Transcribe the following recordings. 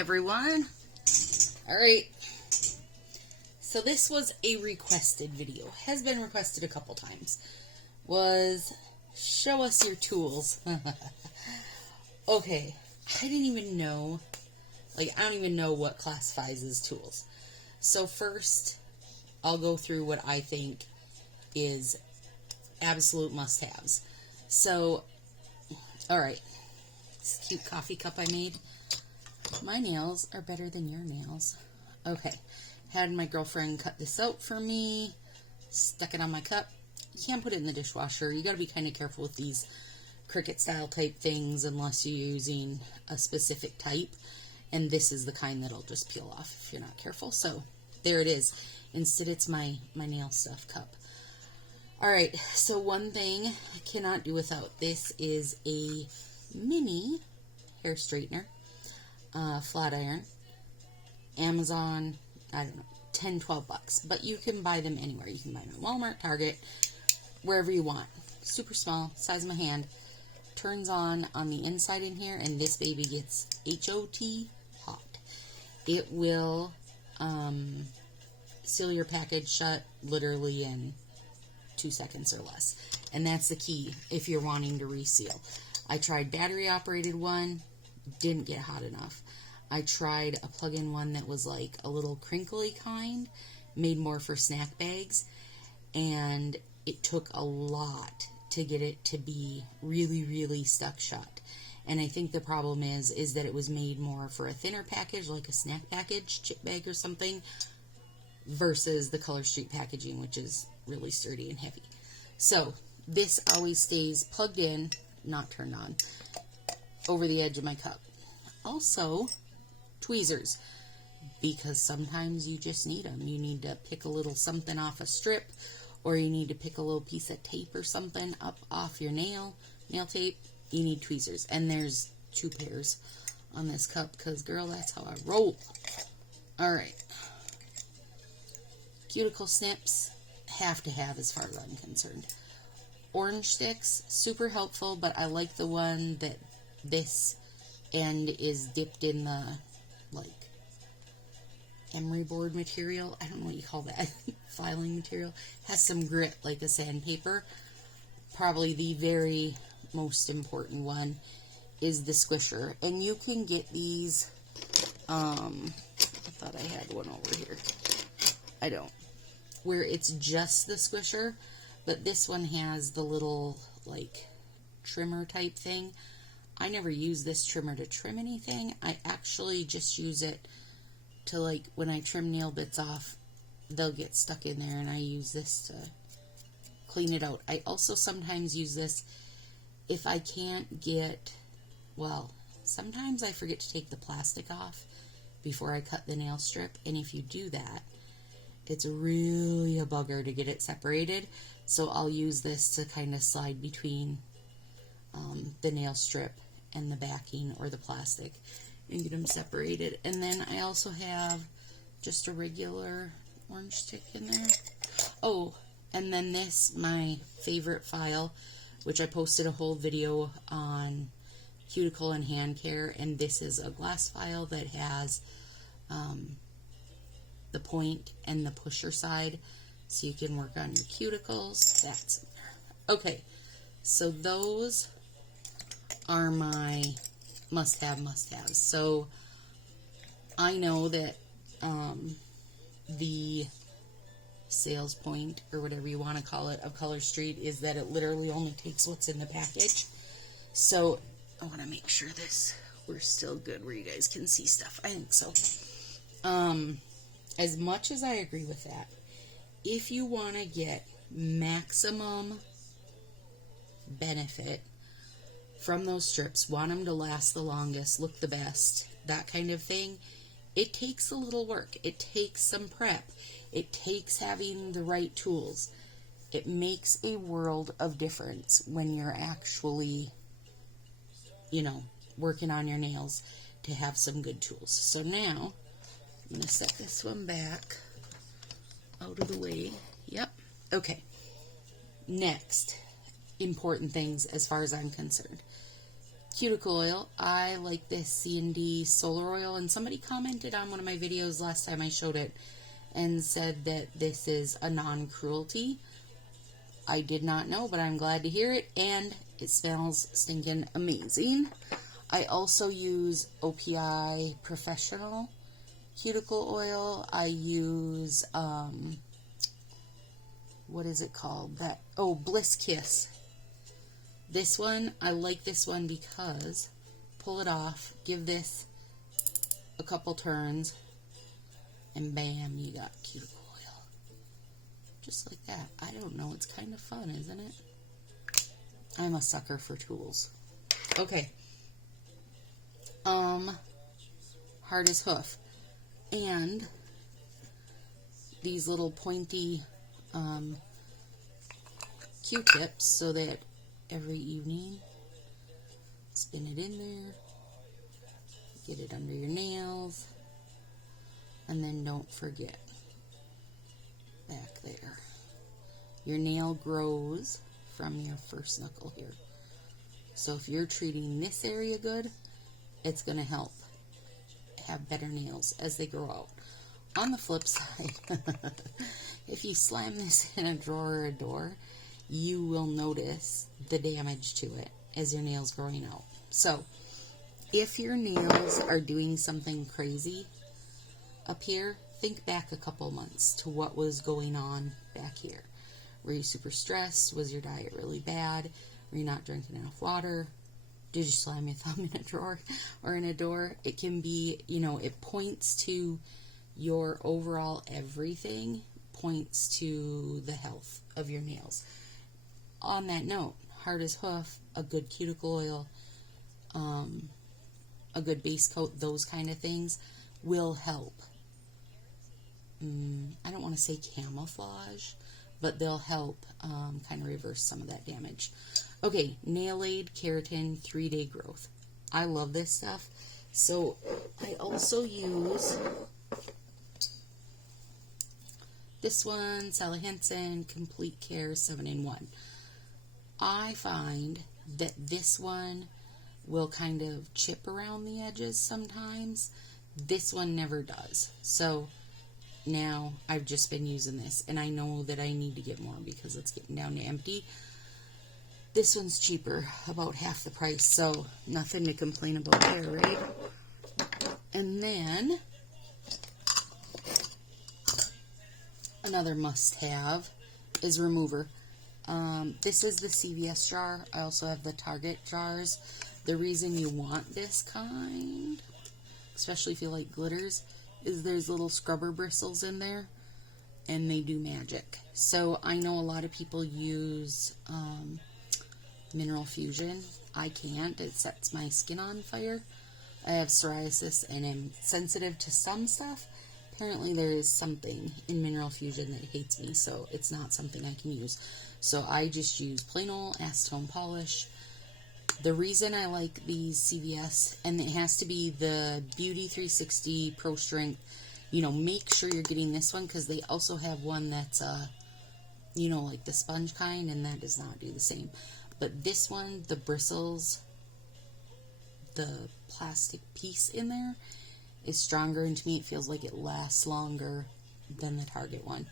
everyone. Alright, so this was a requested video. Has been requested a couple times. Was show us your tools. Okay, I didn't even know, I don't even know what classifies as tools. So first, I'll go through what I think is absolute must-haves. So, alright, this cute coffee cup I made. My nails are better than your nails. Okay, had my girlfriend cut this out for me, stuck it on my cup. You can't put it in the dishwasher. You gotta be kind of careful with these Cricut style type things unless you're using a specific type. And this is the kind that'll just peel off if you're not careful. So, there it is. Instead, it's my nail stuff cup. Alright, so one thing I cannot do without. This is a mini hair straightener. Flat iron. Amazon, I don't know, 10, 12 bucks. But you can buy them anywhere. You can buy them at Walmart, Target, wherever you want. Super small, size of my hand. Turns on the inside in here, and this baby gets HOT hot. It will seal your package shut literally in 2 seconds or less. And that's the key if you're wanting to reseal. I tried battery operated one, didn't get hot enough. I tried a plug-in one that was like a little crinkly kind, made more for snack bags, and it took a lot to get it to be really, really stuck shut. And I think the problem is that it was made more for a thinner package, like a snack package, chip bag or something, versus the Color Street packaging, which is really sturdy and heavy. So, this always stays plugged in, not turned on, over the edge of my cup. Also, tweezers, because sometimes you just need them. You need to pick a little something off a strip, or you need to pick a little piece of tape or something up off your nail tape. You need tweezers, and there's 2 pairs on this cup, because girl, that's how I roll. Alright, cuticle snips, have to have as far as I'm concerned. Orange sticks, super helpful, but I like the one that this end is dipped in the, like, emery board material. I don't know what you call that. Filing material. Has some grit like a sandpaper. Probably the very most important one is the squisher. And you can get these, I thought I had one over here. I don't. Where it's just the squisher, but this one has the little, like, trimmer type thing. I never use this trimmer to trim anything. I actually just use it to, like, when I trim nail bits off, they'll get stuck in there, and I use this to clean it out. I also sometimes use this if I can't get, well, sometimes I forget to take the plastic off before I cut the nail strip, and if you do that, it's really a bugger to get it separated, so I'll use this to kind of slide between the nail strip and the backing or the plastic and get them separated. And then I also have just a regular orange stick in there. Oh, and then this, my favorite file, which I posted a whole video on cuticle and hand care, and this is a glass file that has the point and the pusher side, so you can work on your cuticles. That's okay. So those are my must-haves. So I know that the sales point, or whatever you want to call it, of Color Street is that it literally only takes what's in the package. So I want to make sure we're still good where you guys can see stuff. I think so. As much as I agree with that, if you want to get maximum benefit from those strips, want them to last the longest, look the best, that kind of thing, it takes a little work. It takes some prep. It takes having the right tools. It makes a world of difference when you're actually, working on your nails to have some good tools. So now, I'm going to set this one back out of the way. Yep. Okay. Next, important things as far as I'm concerned. cuticle oil. I like this C&D solar oil, and somebody commented on one of my videos last time I showed it and said that this is a non-cruelty. I did not know, but I'm glad to hear it, and it smells stinking amazing. I also use OPI Professional cuticle oil. I use, what is it called? Bliss Kiss. This one, I like this one because, pull it off, give this a couple turns, and bam, you got cuticle oil. Just like that. I don't know, it's kind of fun, isn't it? I'm a sucker for tools. Okay. Hard as hoof. And these little pointy Q-tips, so that every evening, spin it in there, get it under your nails, and then don't forget, back there, your nail grows from your first knuckle here. So if you're treating this area good, it's going to help have better nails as they grow out. On the flip side, if you slam this in a drawer or a door, you will notice the damage to it as your nails growing out. So if your nails are doing something crazy up here, think back a couple months to what was going on back here. Were you super stressed? Was your diet really bad? Were you not drinking enough water? Did you slam your thumb in a drawer or in a door? It can be, it points to your overall everything, points to the health of your nails. On that note, hard as hoof, a good cuticle oil, a good base coat, those kind of things will help. I don't want to say camouflage, but they'll help kind of reverse some of that damage. Okay, Nail Aid Keratin 3-Day Growth. I love this stuff. So I also use this one, Sally Hansen Complete Care 7-in-1. I find that this one will kind of chip around the edges sometimes. This one never does. So now I've just been using this, and I know that I need to get more because it's getting down to empty. This one's cheaper, about half the price, so nothing to complain about there, right? And then another must-have is remover. This is the CVS jar. I also have the Target jars. The reason you want this kind, especially if you like glitters, is there's little scrubber bristles in there, and they do magic. So I know a lot of people use Mineral Fusion. I can't. It sets my skin on fire. I have psoriasis and am sensitive to some stuff. Apparently there is something in Mineral Fusion that hates me, so it's not something I can use. So I just use plain old acetone polish. The reason I like these CVS, and it has to be the Beauty 360 Pro Strength, make sure you're getting this one, because they also have one that's, like the sponge kind, and that does not do the same. But this one, the bristles, the plastic piece in there is stronger, and to me it feels like it lasts longer than the Target one.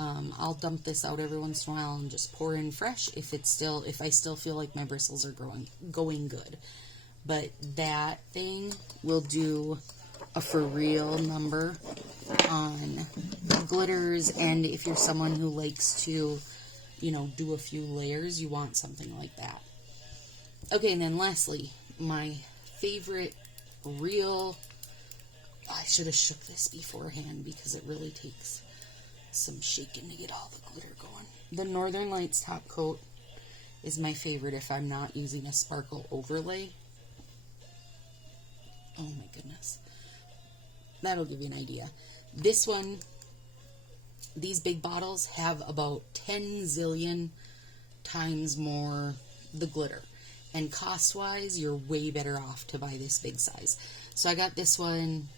I'll dump this out every once in a while and just pour in fresh if I still feel like my bristles are going good. But that thing will do a for real number on glitters, and if you're someone who likes to, do a few layers, you want something like that. Okay, and then lastly, my favorite I should have shook this beforehand because it really takes some shaking to get all the glitter going. The Northern Lights top coat is my favorite if I'm not using a sparkle overlay. Oh my goodness. That'll give you an idea. This one, these big bottles have about 10 zillion times more the glitter. And cost-wise, you're way better off to buy this big size. So I got this one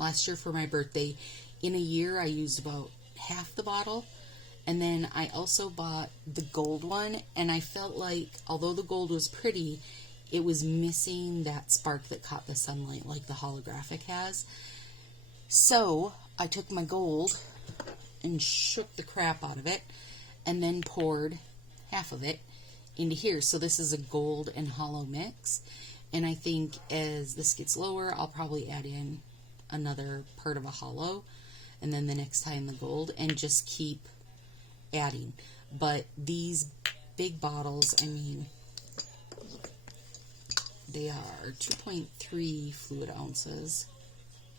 last year for my birthday. In a year, I used about half the bottle. And then I also bought the gold one, and I felt like, although the gold was pretty, it was missing that spark that caught the sunlight like the holographic has. So I took my gold and shook the crap out of it and then poured half of it into here. So this is a gold and hollow mix. And I think as this gets lower, I'll probably add in another part of a hollow, and then the next time the gold, and just keep adding. But these big bottles, I mean, they are 2.3 fluid ounces.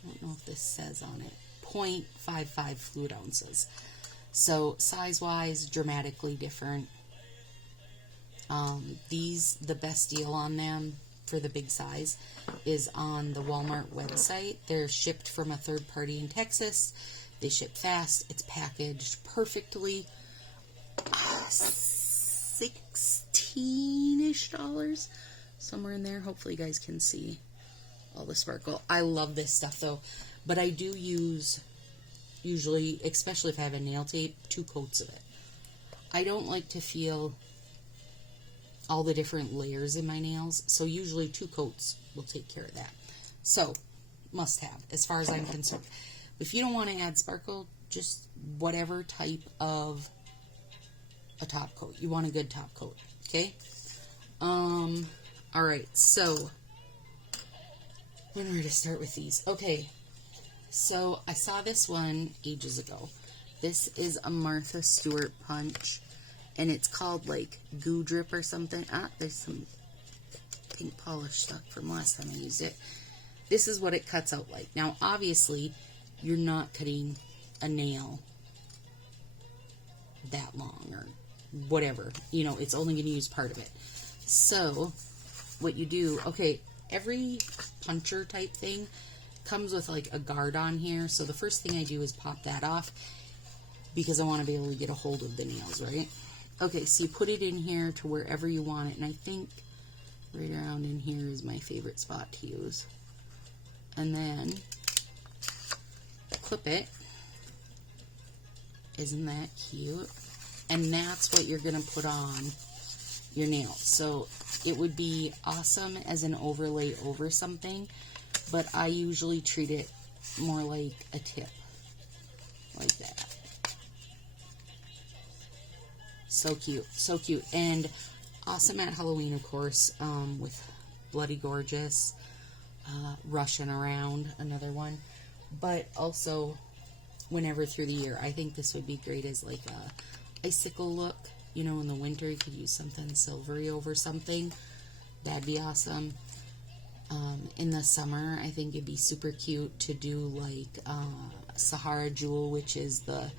I don't know if this says on it. 0.55 fluid ounces. So size-wise, dramatically different. The best deal on them for the big size is on the Walmart website. They're shipped from a third party in Texas. They ship fast. It's packaged perfectly. $16-ish, somewhere in there. Hopefully you guys can see all the sparkle. I love this stuff though, but I do use, usually, especially if I have a nail tape, 2 coats of it. I don't like to feel all the different layers in my nails, so usually 2 coats will take care of that. So, must have, as far as I'm concerned. If you don't want to add sparkle, just whatever type of a top coat. You want a good top coat, okay? Alright, so, when we're to start with these. Okay, so I saw this one ages ago. This is a Martha Stewart punch. And it's called, like, Goo Drip or something. Ah, there's some pink polish stuck from last time I used it. This is what it cuts out like. Now, obviously, you're not cutting a nail that long or whatever. You know, it's only going to use part of it. So, what you do... Okay, every puncher type thing comes with, like, a guard on here. So, the first thing I do is pop that off because I want to be able to get a hold of the nails, right? Okay, so you put it in here to wherever you want it, and I think right around in here is my favorite spot to use. And then clip it. Isn't that cute? And that's what you're going to put on your nail. So it would be awesome as an overlay over something, but I usually treat it more like a tip, like that. So cute, so cute, and awesome at Halloween, of course, with Bloody Gorgeous, Rushing Around, another one, but also whenever through the year. I think this would be great as like a icicle look. You know, in the winter you could use something silvery over something. That'd be awesome. In the summer, I think it'd be super cute to do like Sahara Jewel, which is the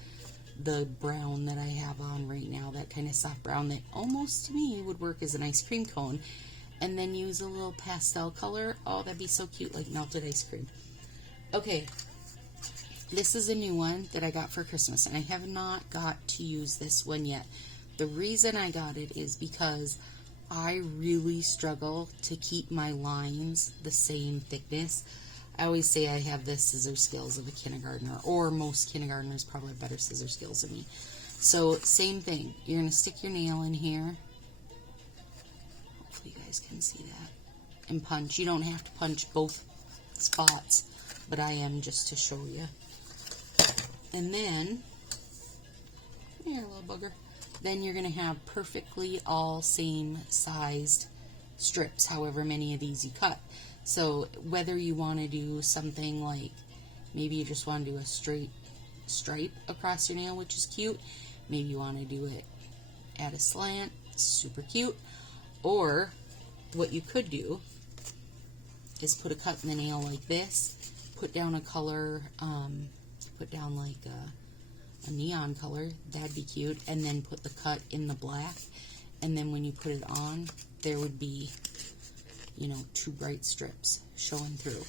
brown that I have on right now, that kind of soft brown that almost to me would work as an ice cream cone, and then use a little pastel color. Oh, that'd be so cute, like melted ice cream. Okay, this is a new one that I got for Christmas, and I have not got to use this one yet. The reason I got it is because I really struggle to keep my lines the same thickness. I always say I have the scissor skills of a kindergartner, or most kindergartners probably have better scissor skills than me. So, same thing. You're going to stick your nail in here. Hopefully you guys can see that. And punch. You don't have to punch both spots, but I am just to show you. And then, here, little bugger. Then you're going to have perfectly all same sized strips, however many of these you cut. So whether you want to do something like, maybe you just want to do a straight stripe across your nail, which is cute. Maybe you want to do it at a slant, super cute. Or what you could do is put a cut in the nail like this, put down a color, put down like a neon color, that'd be cute, and then put the cut in the black, and then when you put it on, there would be, you know, 2 bright strips showing through.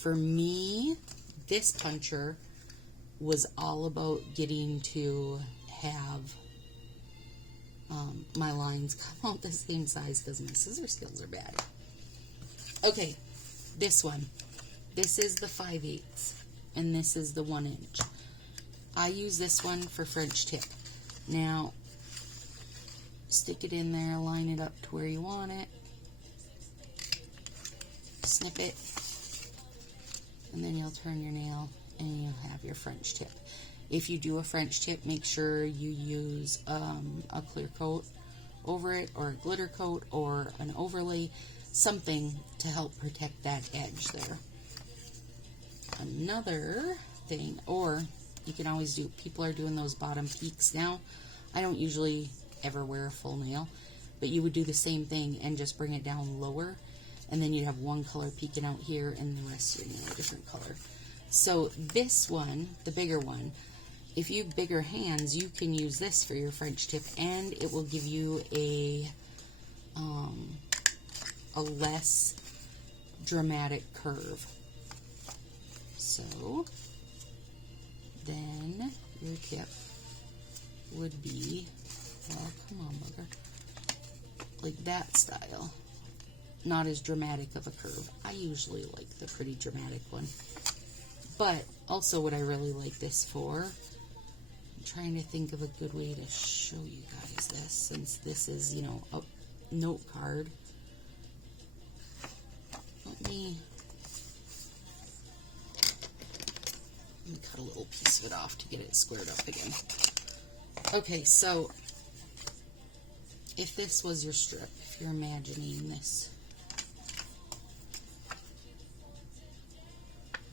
For me, this puncher was all about getting to have my lines come out the same size because my scissor skills are bad. Okay, this one. This is the 5/8, and this is the 1 inch. I use this one for French tip. Now, stick it in there, line it up to where you want it. snip it, and then you'll turn your nail and you'll have your French tip. If you do a French tip, make sure you use a clear coat over it, or a glitter coat, or an overlay, something to help protect that edge there. Another thing, or you can always do, people are doing those bottom peaks now. I don't usually ever wear a full nail, but you would do the same thing and just bring it down lower, and then you'd have one color peeking out here and the rest of your nail a different color. So this one, the bigger one, if you have bigger hands, you can use this for your French tip, and it will give you a less dramatic curve. So then your tip would be, well, come on, bugger, like that style. Not as dramatic of a curve. I usually like the pretty dramatic one. But also what I really like this for, I'm trying to think of a good way to show you guys this, since this is, you know, a note card. Let me cut a little piece of it off to get it squared up again. Okay, so if this was your strip, if you're imagining this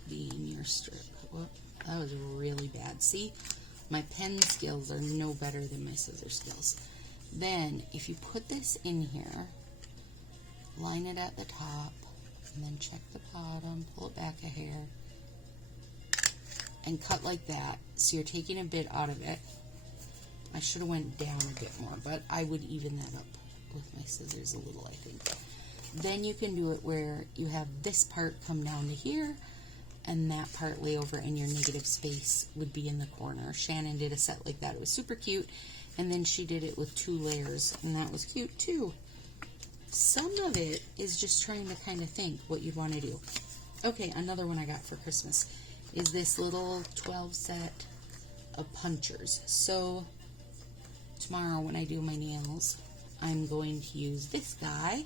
being your strip. Whoop, that was really bad. See, my pen skills are no better than my scissor skills. Then, if you put this in here, line it at the top, and then check the bottom, pull it back a hair, and cut like that. So you're taking a bit out of it. I should have went down a bit more, but I would even that up with my scissors a little, I think. Then you can do it where you have this part come down to here, and that part lay over, and your negative space would be in the corner. Shannon did a set like that. It was super cute, and then she did it with 2 layers, and that was cute too. Some of it is just trying to kind of think what you'd want to do. Okay, another one I got for Christmas is this little 12 set of punchers. So tomorrow when I do my nails, I'm going to use this guy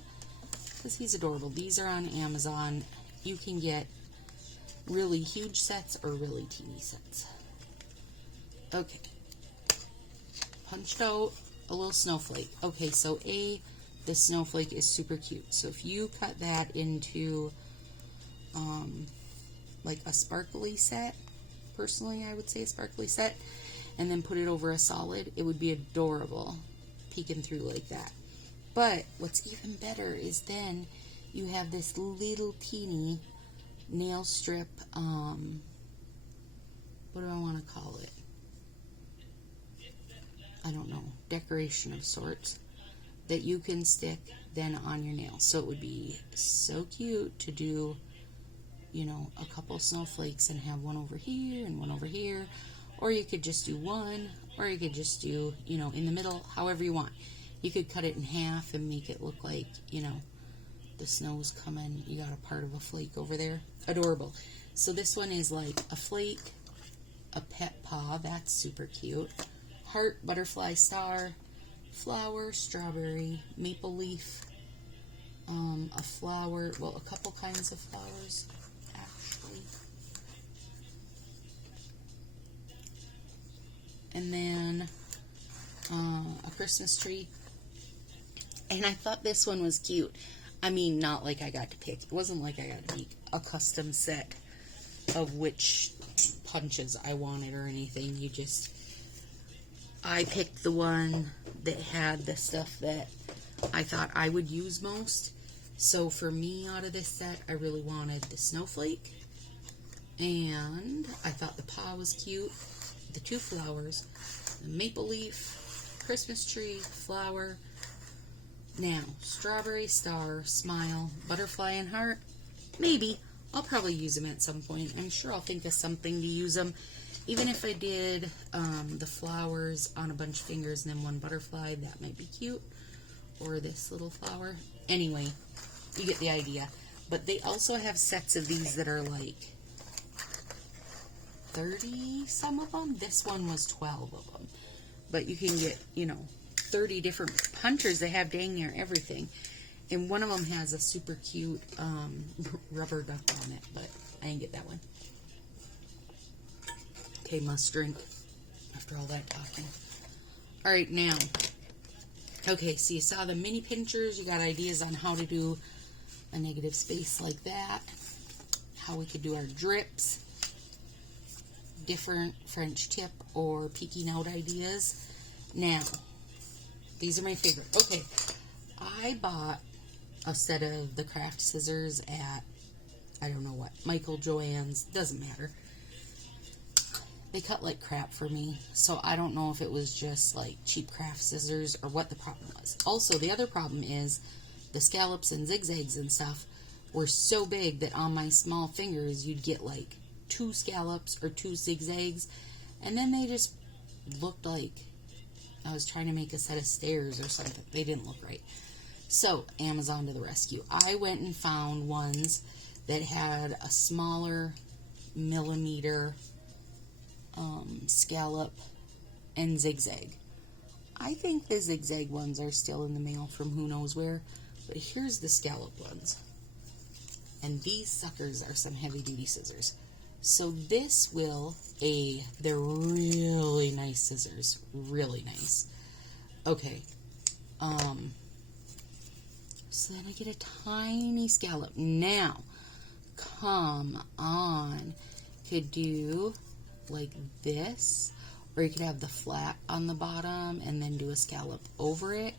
because he's adorable. These are on Amazon. You can get really huge sets or really teeny sets. Okay. Punched out a little snowflake. Okay, so the snowflake is super cute. So if you cut that into like a sparkly set, personally I would say a sparkly set, and then put it over a solid, it would be adorable peeking through like that. But what's even better is then you have this little teeny nail strip, what do I want to call it? I don't know, decoration of sorts that you can stick then on your nail. So it would be so cute to do, you know, a couple snowflakes and have one over here and one over here, or you could just do one, or you could just do, you know, in the middle, however you want. You could cut it in half and make it look like, you know, the snow's coming, you got a part of a flake over there. Adorable. So this one is like a flake, a pet paw, that's super cute, heart, butterfly, star, flower, strawberry, maple leaf, a flower, well, a couple kinds of flowers, actually. And then a Christmas tree. And I thought this one was cute. I mean, not like I got to pick. It wasn't like I got to make a custom set of which punches I wanted or anything. I picked the one that had the stuff that I thought I would use most. So for me, out of this set, I really wanted the snowflake. And I thought the paw was cute. The 2 flowers, the maple leaf, Christmas tree, flower. Now, strawberry, star, smile, butterfly, and heart. Maybe. I'll probably use them at some point. I'm sure I'll think of something to use them. Even if I did the flowers on a bunch of fingers and then one butterfly, that might be cute. Or this little flower. Anyway, you get the idea. But they also have sets of these that are like 30 some of them. This one was 12 of them. But you can get, you know, 30 different punchers. They have dang near everything. And one of them has a super cute rubber duck on it, but I didn't get that one. Okay, must drink after all that talking. All right, now. Okay, so you saw the mini pinchers. You got ideas on how to do a negative space like that. How we could do our drips. Different French tip or peeking out ideas. Now, these are my favorite. Okay, I bought a set of the craft scissors at, I don't know what, Michael, Joann's, doesn't matter. They cut like crap for me, so I don't know if it was just like cheap craft scissors or what the problem was. Also, the other problem is the scallops and zigzags and stuff were so big that on my small fingers you'd get like 2 scallops or 2 zigzags, and then they just looked like I was trying to make a set of stairs or something. They didn't look right. So, Amazon to the rescue. I went and found ones that had a smaller millimeter scallop and zigzag. I think the zigzag ones are still in the mail from who knows where, but here's the scallop ones. And these suckers are some heavy duty scissors. So this they're really nice scissors. Really nice. Okay. So then I get a tiny scallop. Now, come on. Could do like this, or you could have the flat on the bottom and then do a scallop over it,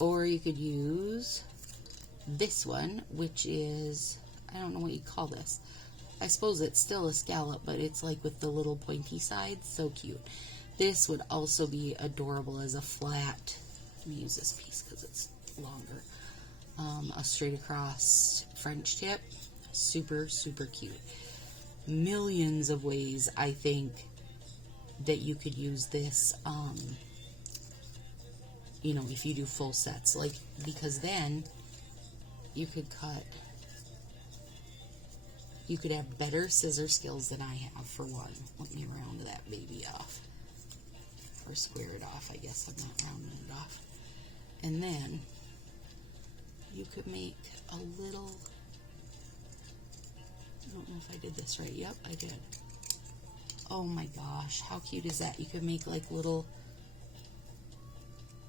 or you could use this one, which is, I don't know what you call this. I suppose it's still a scallop, but it's like with the little pointy sides. So cute. This would also be adorable as a flat. Let me use this piece because it's longer. A straight across French tip. Super, super cute. Millions of ways, I think, that you could use this, you know, if you do full sets. Like, because then you could cut, you could have better scissor skills than I have, for one. Let me round that baby off. Or square it off, I guess I'm not rounding it off. And then you could make a little, I don't know if I did this right. Yep, I did. Oh my gosh, how cute is that? You could make like little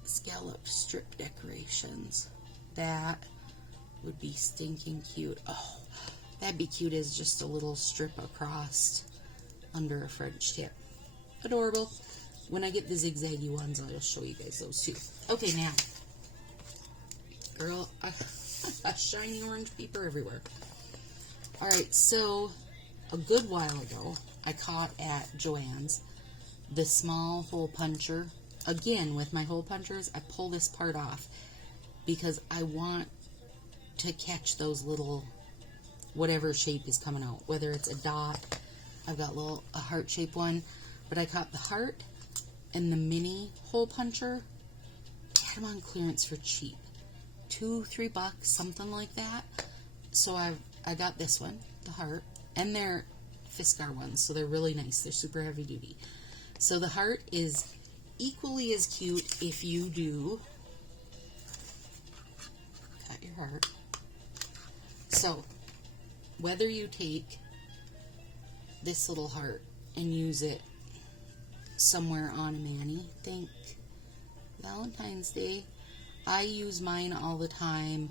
scallop strip decorations. That would be stinking cute. Oh, that'd be cute as just a little strip across under a French tip. Adorable. When I get the zigzaggy ones, I'll show you guys those too. Okay, now, girl, a shiny orange paper everywhere. Alright, so a good while ago, I caught at Joann's the small hole puncher. Again, with my hole punchers, I pull this part off because I want to catch those little, whatever shape is coming out. Whether it's a dot, I've got a heart-shaped one, but I caught the heart and the mini hole puncher. I had them on clearance for cheap. $2-3, something like that. So I got this one, the heart, and they're Fiskar ones, so they're really nice. They're super heavy duty. So the heart is equally as cute if you do cut your heart. So whether you take this little heart and use it somewhere on a mani, think Valentine's Day. I use mine all the time.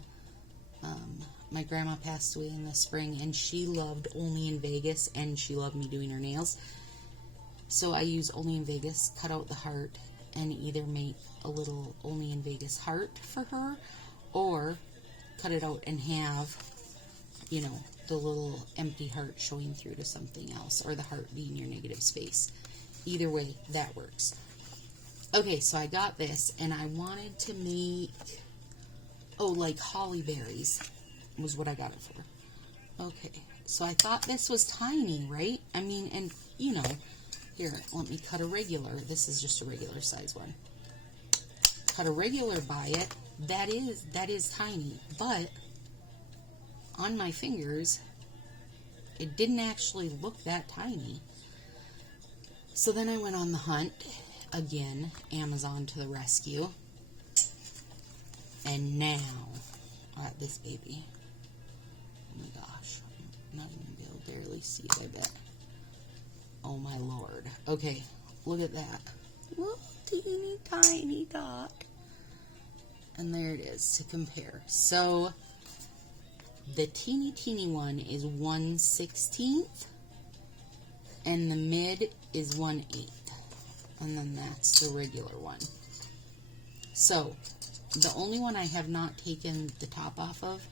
My grandma passed away in the spring, and she loved Only in Vegas, and she loved me doing her nails. So I use Only in Vegas, cut out the heart, and either make a little Only in Vegas heart for her, or cut it out and have, you know, the little empty heart showing through to something else, or the heart being your negative space. Either way, that works. Okay, so I got this, and I wanted to make, like holly berries was what I got it for. Okay, so I thought this was tiny, right? I mean, and, you know, here, let me cut a regular. This is just a regular size one. Cut a regular by it. That is tiny, but on my fingers, it didn't actually look that tiny. So then I went on the hunt. Again, Amazon to the rescue. And now, at this baby. Oh my gosh. I'm not going to be able to barely see it, I bet. Oh my lord. Okay, look at that. Little teeny tiny dot. And there it is to compare. So the teeny one is 1/16, and the mid is 1/8, and then that's the regular one. So the only one I have not taken the top off of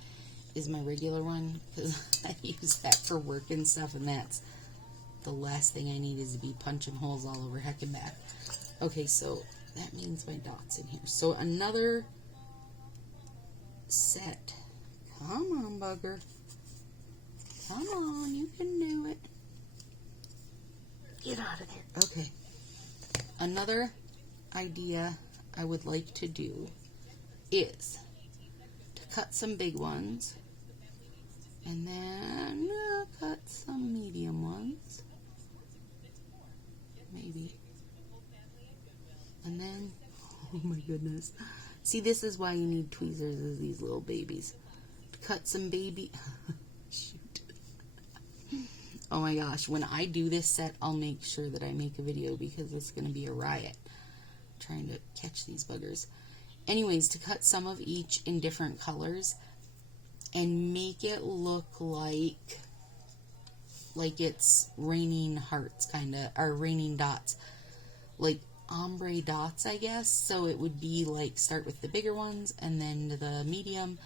is my regular one, because I use that for work and stuff, and that's the last thing I need is to be punching holes all over heck and back. Okay, so that means my dot's in here. So another set. Come on, bugger. Come on, you can do it. Get out of there. Okay. Another idea I would like to do is to cut some big ones and then cut some medium ones. Maybe. And then, oh my goodness. See, this is why you need tweezers as these little babies. Cut some baby. Shoot. Oh my gosh. When I do this set, I'll make sure that I make a video because it's going to be a riot trying to catch these buggers. Anyways, to cut some of each in different colors and make it look like it's raining hearts, kind of, or raining dots. Like ombre dots, I guess. So it would be like start with the bigger ones and then the medium,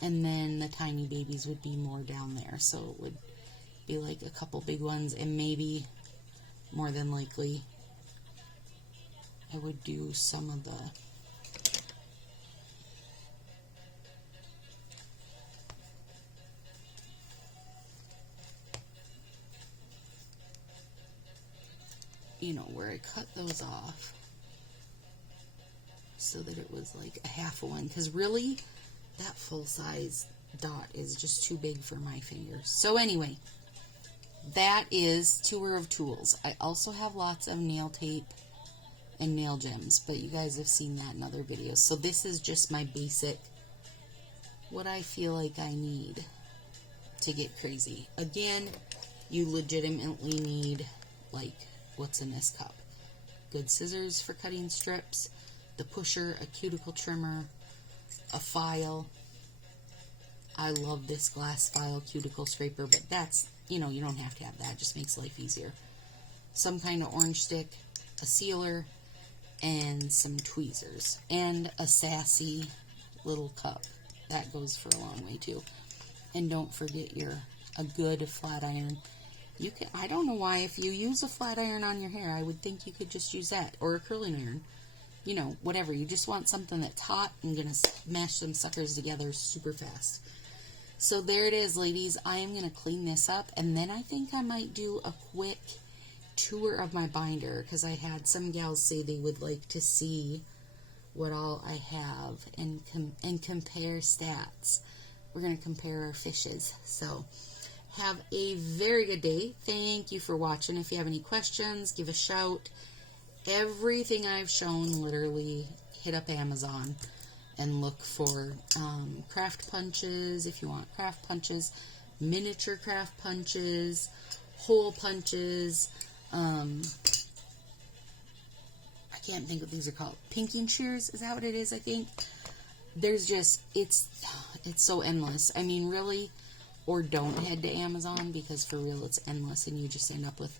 and then the tiny babies would be more down there. So it would be like a couple big ones, and maybe more than likely I would do some of the where I cut those off so that it was like a half a one, because really that full size dot is just too big for my fingers. So anyway, that is tour of tools. I also have lots of nail tape and nail gems, but you guys have seen that in other videos. So this is just my basic, what I feel like I need to get crazy. Again, you legitimately need, like, what's in this cup? Good scissors for cutting strips, the pusher, a cuticle trimmer, a file. I love this glass file cuticle scraper, but that's, you don't have to have that. It just makes life easier. Some kind of orange stick, a sealer, and some tweezers, and a Sassy little cup. That goes for a long way too. And don't forget a good flat iron. I don't know why, if you use a flat iron on your hair, I would think you could just use that, or a curling iron. Whatever. You just want something that's hot and gonna mash some suckers together super fast. So there it is, ladies. I am gonna clean this up, and then I think I might do a quick tour of my binder, because I had some gals say they would like to see what all I have and compare stats. We're gonna compare our fishes. So have a very good day. Thank you for watching. If you have any questions, give a shout. Everything I've shown, literally hit up Amazon and look for craft punches if you want craft punches, miniature craft punches, hole punches. I can't think what these are called. Pinking shears, is that what it is? I think there's just, it's so endless. I mean, really. Or don't head to Amazon, because for real it's endless and you just end up with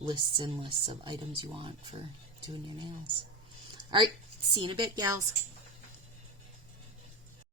lists and lists of items you want for doing your nails. Alright, see you in a bit, gals.